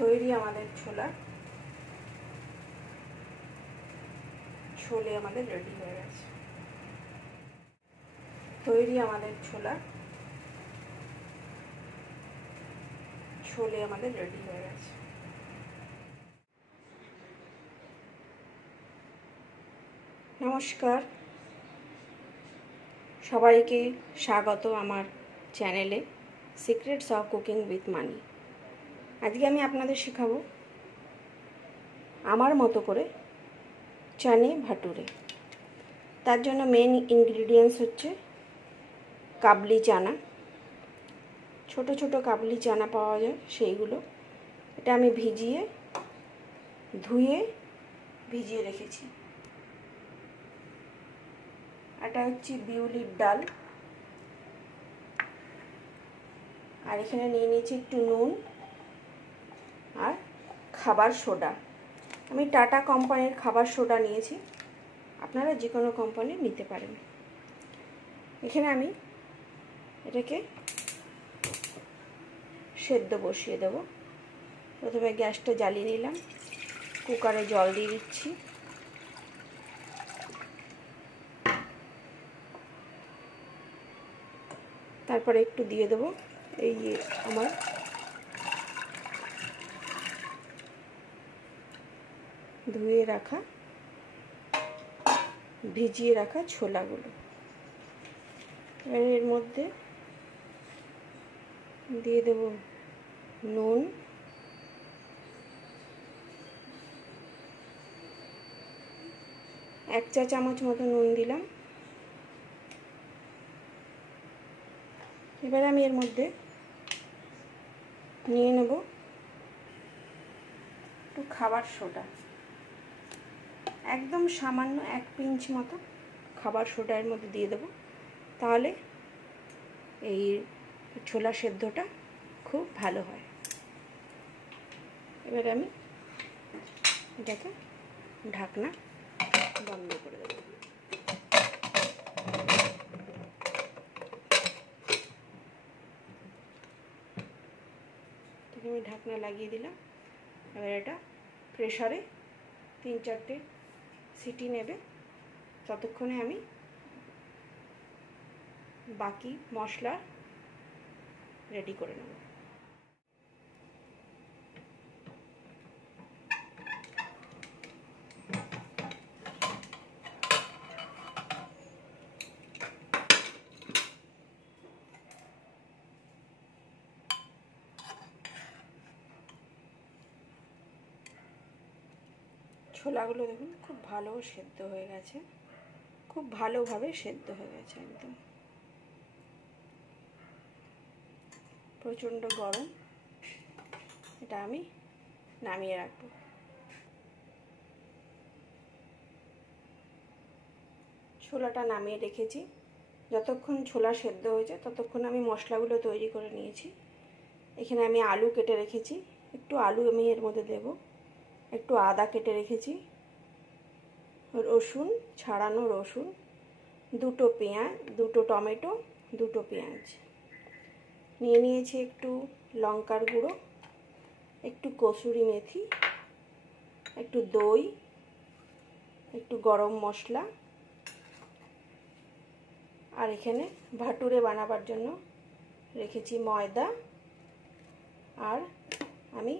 তৈরি আমাদের ছোলে আমাদের রেডি হয়ে গেছে। তৈরি আমাদের ছোলে আমাদের রেডি হয়ে গেছে। নমস্কার, সবাইকে স্বাগত আমার চ্যানেলে সিক্রেটস অফ কুকিং উইথ মানি। আজকে আমি আপনাদের শেখাবো আমার মতো করে চানে ভাটুরে। তার জন্য মেন ইনগ্রিডিয়েন্টস হচ্ছে কাবলি চানা, ছোট ছোট কাবলি চানা পাওয়া যায় সেইগুলো। এটা আমি ধুয়ে ভিজিয়ে রেখেছি। এটা হচ্ছে বিউলির ডাল, আর এখানে নিয়ে নিয়েছি একটু নুন আর খাবার সোডা। আমি টাটা কোম্পানির খাবার সোডা নিয়েছি, আপনারা যে কোনো কোম্পানির নিতে পারেন। এখানে আমি এটাকে সেদ্ধ বসিয়ে দেব। প্রথমে গ্যাসটা জ্বালিয়ে নিলাম, কুকারে জল দিয়ে দিচ্ছি। তারপরে একটু দিয়ে দেবো এই আমার ধুয়ে রাখা ভিজিয়ে রাখা ছোলাগুলো। এবার এর মধ্যে দিয়ে দেব নুন, এক চা চামচ মতো নুন দিলাম। এবার আমি এর মধ্যে নিয়ে নেব একটু খাবার সোডা, একদম সামান্য 1 পিঞ্চ মতো খাবার সোডা এর মধ্যে দিয়ে দেব। তাহলে এই ছোলা সেদ্ধটা খুব ভালো হয়। এবার আমি এটাকে ঢাকনা বন্ধ করে দেব। আমি ঢাকনা লাগিয়ে দিলাম। এবার এটা প্রেসারে 3-4টে সিটি নেবে। ততক্ষণে আমি বাকি মশলা রেডি করে নেব। ছোলাগুলো দেখুন খুব ভালো সেদ্ধ হয়ে গেছে, খুব ভালোভাবে সেদ্ধ হয়ে গেছে একদম। প্রচণ্ড গরম, এটা আমি নামিয়ে রাখবো। ছোলাটা নামিয়ে রেখেছি। যতক্ষণ ছোলা সেদ্ধ হয়েছে ততক্ষণ আমি মশলাগুলো তৈরি করে নিয়েছি। এখানে আমি আলু কেটে রেখেছি, একটু আলু আমি এর মধ্যে দেব। একটু আদা কেটে রেখেছি, রসুন, ছাড়ানো রসুন, 2টো পেঁয়াজ, 2টো টমেটো, 2টো পেঁয়াজ নিয়ে নিয়েছি। একটু লঙ্কার গুঁড়ো, একটু কসুরি মেথি, একটু দই, একটু গরম মশলা, আর এখানে ভাটুরে বানাবার জন্য রেখেছি ময়দা। আর আমি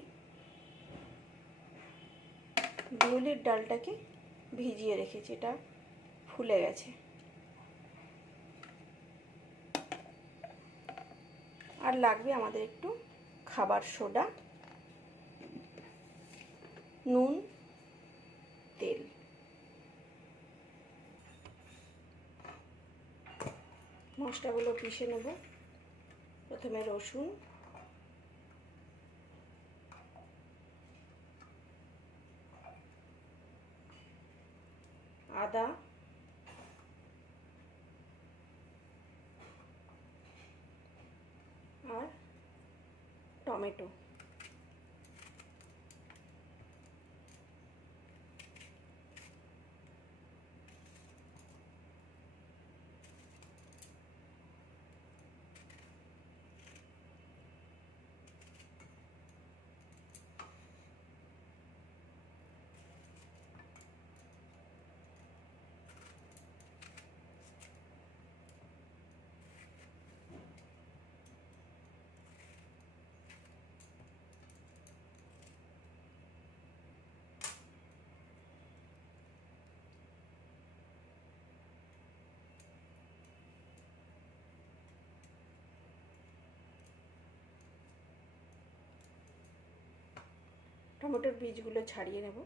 বিউলির ডালটাকে ভিজিয়ে রেখেছি, এটা ফুলে গেছে। আর লাগবে আমাদের একটু খাবার সোডা, নুন, তেল। মশলাগুলো পিষে নেব। প্রথমে রসুন, আদা, আর টমেটো। টমেটোর বীজগুলো ছাড়িয়ে নেব।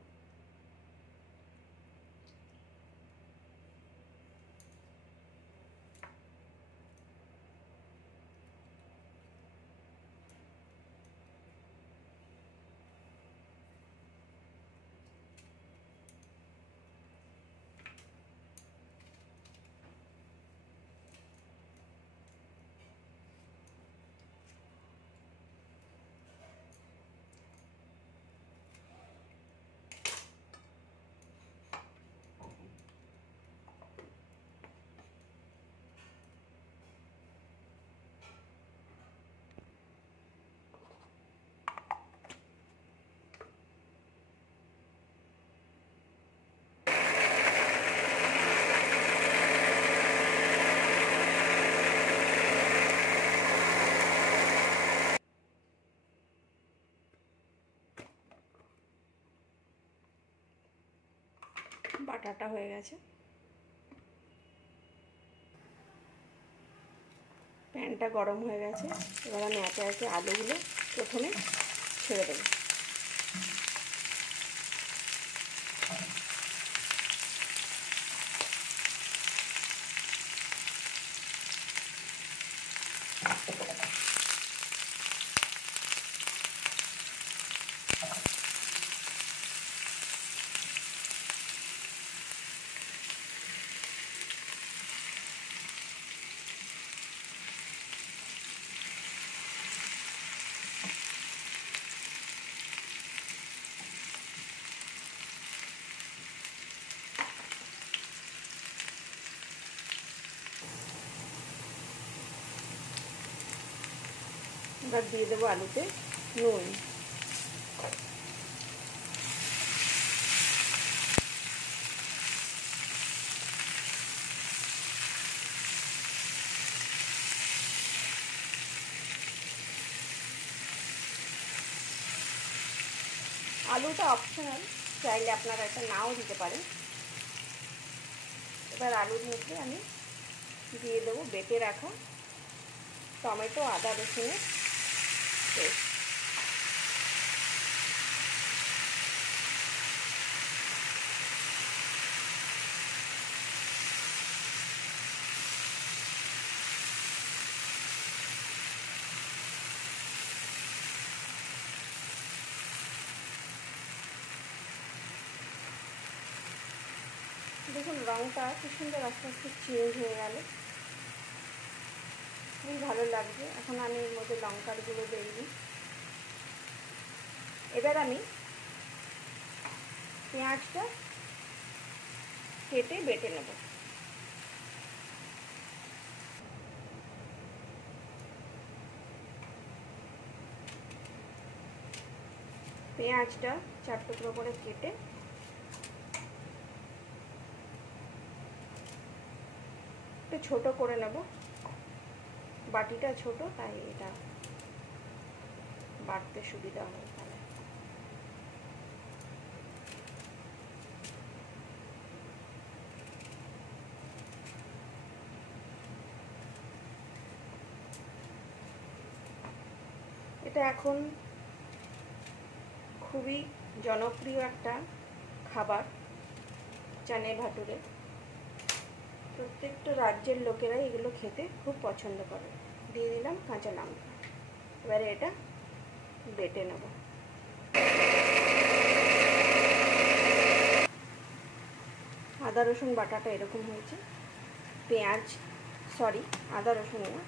বাটাটা হয়ে গেছে। প্যানটা গরম হয়ে গেছে। এবার আমি একে একে আলুগুলো প্রথমে ছেড়ে দেবো। এবার দিয়ে দেবো আলুতে নুন। আলুটা অপশনাল, চাইলে আপনারা এটা নাও দিতে পারেন। এবার আলুর মধ্যে আমি দিয়ে দেবো বেটে রাখা টমেটো আদা রসুনের পেস্ট। দেখুন রঙটা খুব সুন্দর আস্তে আস্তে চেঞ্জ হয়ে গেল, খুবই ভালো লাগছে। এখন আমি এর মধ্যে লঙ্কার গুঁড়ো দিয়ে দিই। এবার আমি পেঁয়াজটা কেটে বেটে নেব। পেঁয়াজটা 4 টুকরো করে কেটে একটু ছোট করে নেব। বাটিটা ছোট, তাই এটা বাটতে সুবিধা হয়। তাহলে এটা এখন খুবই জনপ্রিয় একটা খাবার চানে ভাটুরে। প্রত্যেকটা রাজ্যের লোকেরাই এগুলো খেতে খুব পছন্দ করে। দিয়ে দিলাম কাঁচা লঙ্কা। এবারে এটা বেটে নেব। আদা রসুন বাটাটা এরকম হয়েছে। পেঁয়াজ, সরি আদা রসুন না,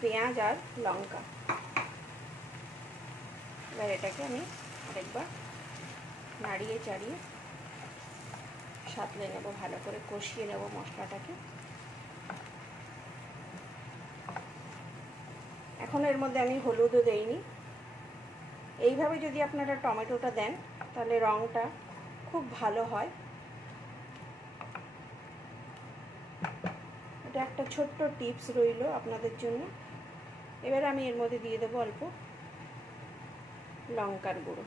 পেঁয়াজ আর লঙ্কা। এবার এটাকে আমি আরেকবার নাড়িয়ে চাড়িয়ে সাঁতলে নেব, ভালো করে কষিয়ে নেব মশলাটাকে। এখন এর মধ্যে আমি হলুদও দেইনি। এইভাবে যদি আপনারা টমেটোটা দেন তাহলে রঙটা খুব ভালো হয়। এটা একটা ছোট্ট টিপস রইল আপনাদের জন্য। এবার আমি এর মধ্যে দিয়ে দেবো অল্প লঙ্কার গুঁড়ো।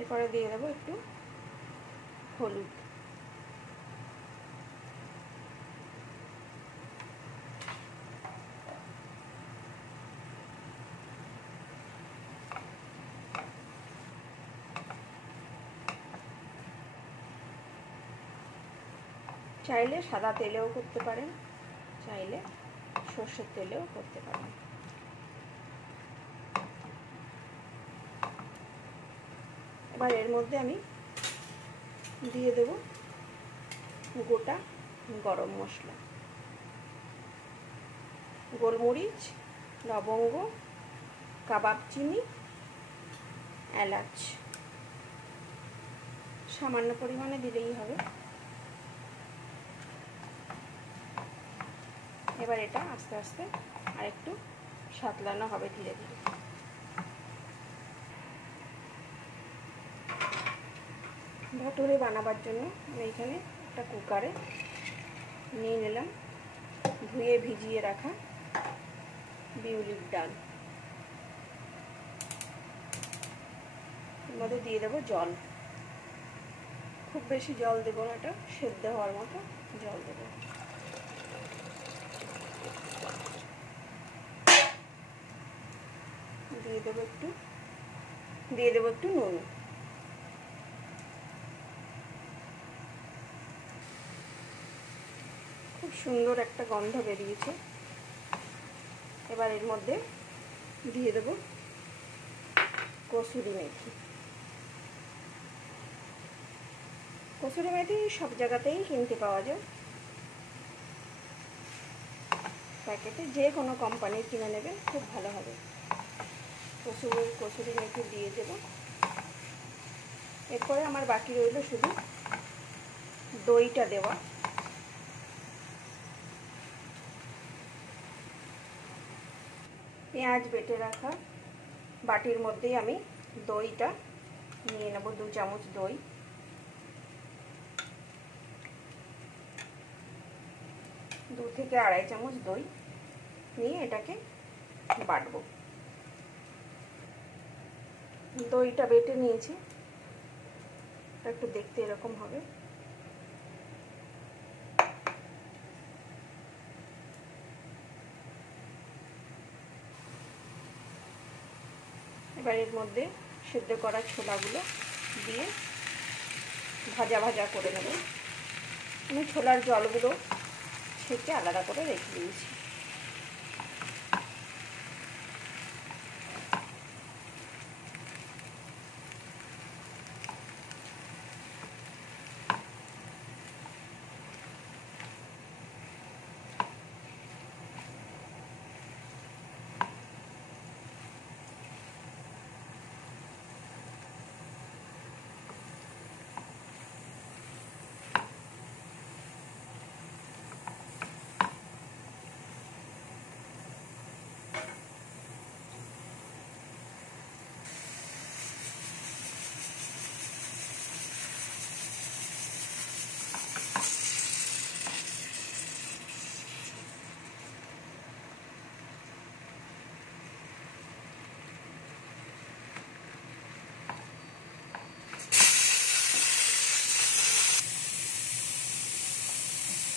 এরপরে দিয়ে দেবো একটু হলুদ। চাইলে সাদা তেলেও করতে পারেন, চাইলে সর্ষের তেলেও করতে পারেন। এবার এর মধ্যে আমি দিয়ে দেব গোটা গরম মশলা, গোলমরিচ, লবঙ্গ, কাবাব চিনি, এলাচ সামান্য পরিমাণে দিলেই হবে। এবার এটা আস্তে আস্তে আর একটু সাঁতলানো হবে ধীরে ধীরে। ভটুরে বানাবার জন্য আমি এখানে একটা কুকারে নিয়ে নিলাম ধুয়ে ভিজিয়ে রাখা বিউলির ডাল। এর মধ্যে দিয়ে দেবো জল, খুব বেশি জল দেবো না, এটা সেদ্ধ হওয়ার মতো জল দেবো। দিয়ে দেবো একটু নুন। খুব সুন্দর একটা গন্ধ বেরিয়েছে। এবার এর মধ্যে দিয়ে দেবো কসুরি মেথি। কসুরি মেথি সব জায়গাতেই কিনতে পাওয়া যায়, প্যাকেটে যে কোনো কোম্পানির কিনে নেবেন, খুব ভালো হবে। কসুরি মেথি দিয়ে দেব। এরপরে আমার বাকি রইল শুধু দইটা দেওয়া। পেঁয়াজ বেটে রাখা বাটির মধ্যেই আমি দইটা নিয়ে নেব, 2 চামচ দই। দু থেকে আড়াই চামচ দই নিয়ে এটাকে বাটবো। দইটা বেটে নিয়েছি, একটু দেখতে এরকম হবে। এবার এর মধ্যে সেদ্ধ করা ছোলাগুলো দিয়ে ভাজা ভাজা করে নেব। আমি ছোলার জলগুলো ছেঁকে আলাদা করে রেখে দিয়েছি।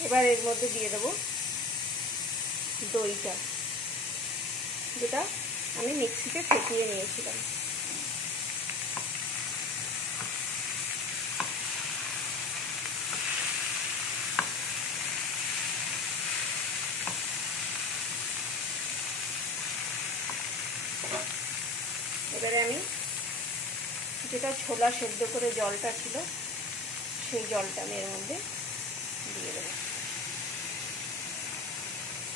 এবার এর মধ্যে দিয়ে দেবো দইটা, যেটা আমি মিক্সিতে ফেটিয়ে নিয়েছিলাম। এবারে আমি যেটা ছোলা সেদ্ধ করে জলটা ছিল, সেই জলটা আমি এর মধ্যে দিয়ে দেবো।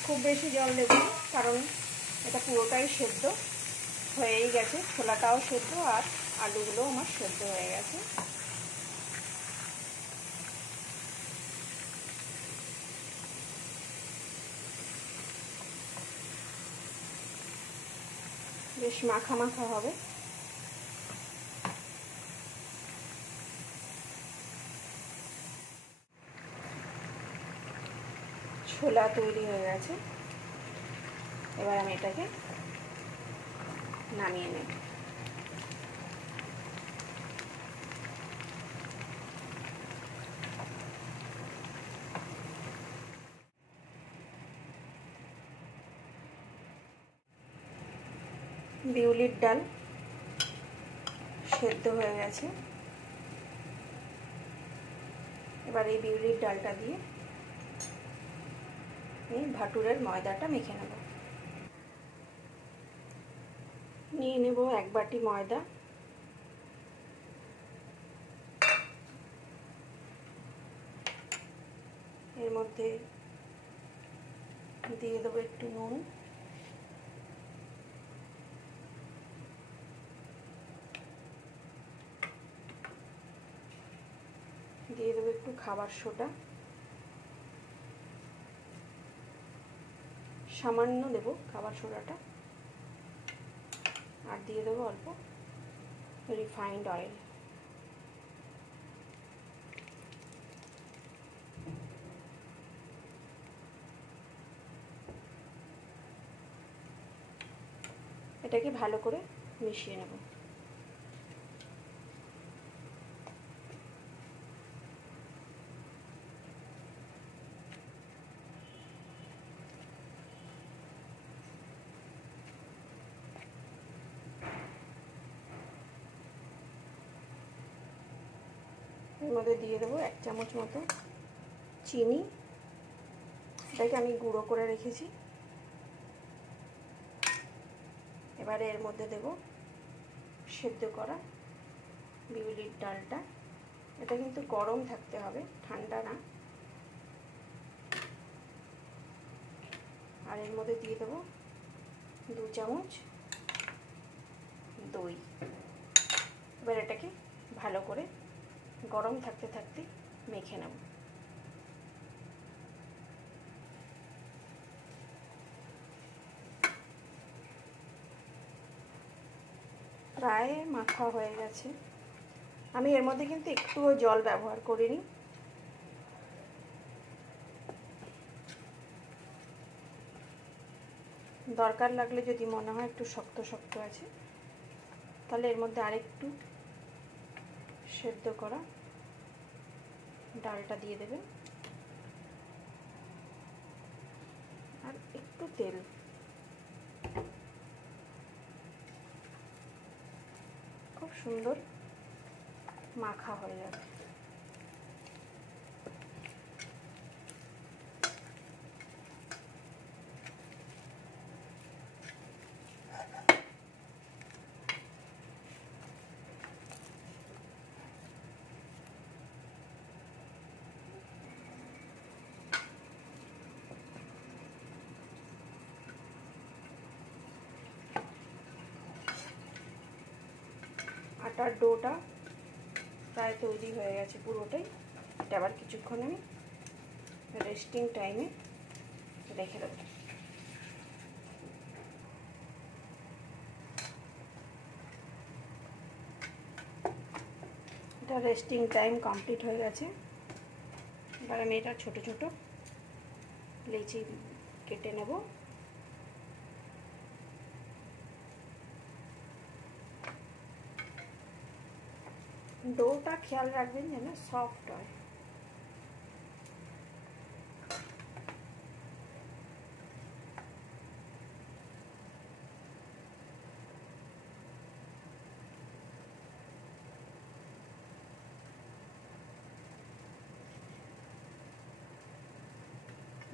খুব বেশি জল দেব না, কারণ এটা পুরোটাই সেদ্ধ হয়েই গেছে, ছোলাটাও সেদ্ধ আর আলুগুলোও আমার সেদ্ধ হয়ে গেছে। বেশ মাখা মাখা হবে। ছোলা তৈরি হয়ে গেছে, এবার আমি এটাকে নামিয়ে নেব। বিউলির ডাল সেদ্ধ হয়ে গেছে, এবার এই বিউলির ডালটা দিয়ে আমি ভাটুরের ময়দাটা মেখে নেব। নিয়ে নেব 1 বাটি ময়দা। এর মধ্যে দিয়ে দেবো একটু নুন, দিয়ে দেবো একটু খাবার সোডা, সামান্য দেব খাবার সোডাটা, আর দিয়ে দেবো অল্প রিফাইন্ড অয়েল। এটাকে ভালো করে মিশিয়ে নেব। এর মধ্যে দিয়ে দেবো 1 চামচ মতো চিনি, এটাকে আমি গুঁড়ো করে রেখেছি। এবারে এর মধ্যে দেব সেদ্ধ করা বিউলির ডালটা। এটা কিন্তু গরম থাকতে হবে, ঠান্ডা না। আর এর মধ্যে দিয়ে দেবো 2 চামচ দই। এবার এটাকে ভালো করে গরম থাকতে থাকতে মেখে নেব। প্রায় মাখা হয়ে গেছে। আমি এর মধ্যে কিন্তু একটুও জল ব্যবহার করিনি। দরকার লাগলে যদি মনে হয় একটু শক্ত শক্ত আছে, তাহলে এর মধ্যে আরেকটু সেদ্ধ করা ডালটা দিয়ে দেবে, আর একটু তেল। খুব সুন্দর মাখা হয়ে যাবে। আটার ডোটা প্রায় তৈরি হয়ে গেছে পুরোটাই। এটা আবার কিছুক্ষণ আমি রেস্টিং টাইমে রেখে দেবো। এটা রেস্টিং টাইম কমপ্লিট হয়ে গেছে। এবার আমি এটা ছোট ছোট লেচি কেটে নেব। ডোটা খেয়াল রাখবেন যেন সফট হয়।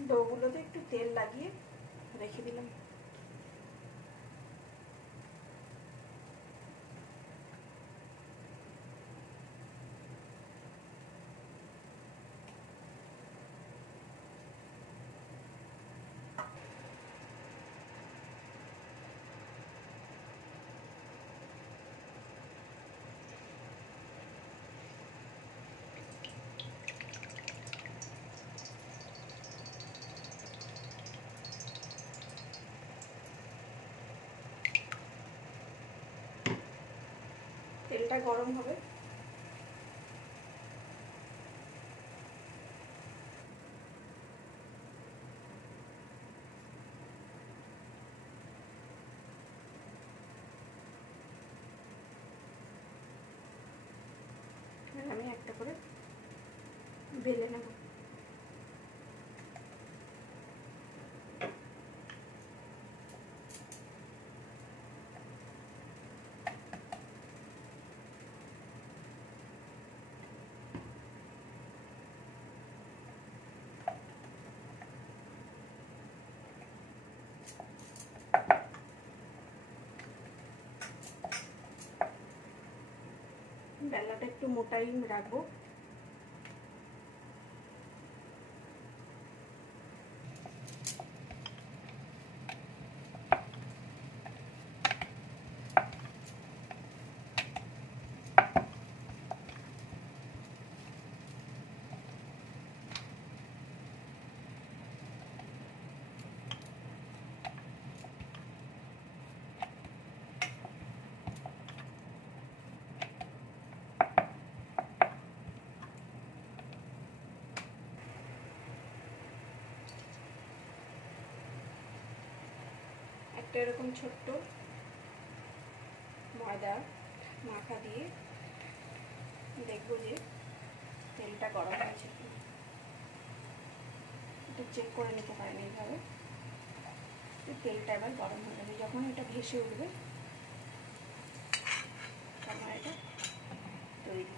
ডোগুলোতে একটু তেল লাগিয়ে রেখে দিলাম। তেলটা গরম হবে। আমি একটা করে বেলে নেব। ময়দাটা একটু মোটাই রাখবো। একটা এরকম ছোট্ট ময়দা মাখা দিয়ে দেখবো যে তেলটা গরম হয়েছে, একটু চেক করে নিতে পারেন এইভাবে। তেলটা এবার গরম হয়ে যাবে, যখন এটা ভেসে উঠবে তখন এটা তৈরি।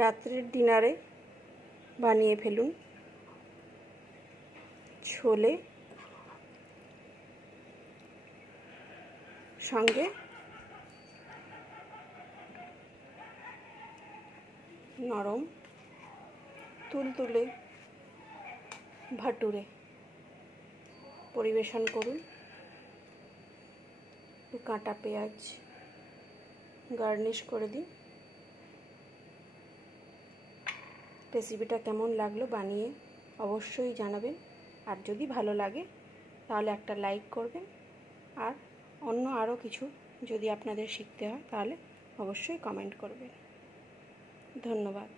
রাত্রের ডিনারে বানিয়ে ফেলুন ছোলে, সঙ্গে নরম তুলতুলে ভাটুরে পরিবেশন করুন। একটু কাটা পেঁয়াজ গার্নিশ করে দিন। রেসিপিটা কেমন লাগলো বানিয়ে অবশ্যই জানাবেন, আর যদি ভালো লাগে তাহলে একটা লাইক করবেন, আর অন্য আরও কিছু যদি আপনাদের শিখতে হয় তাহলে অবশ্যই কমেন্ট করবেন। ধন্যবাদ।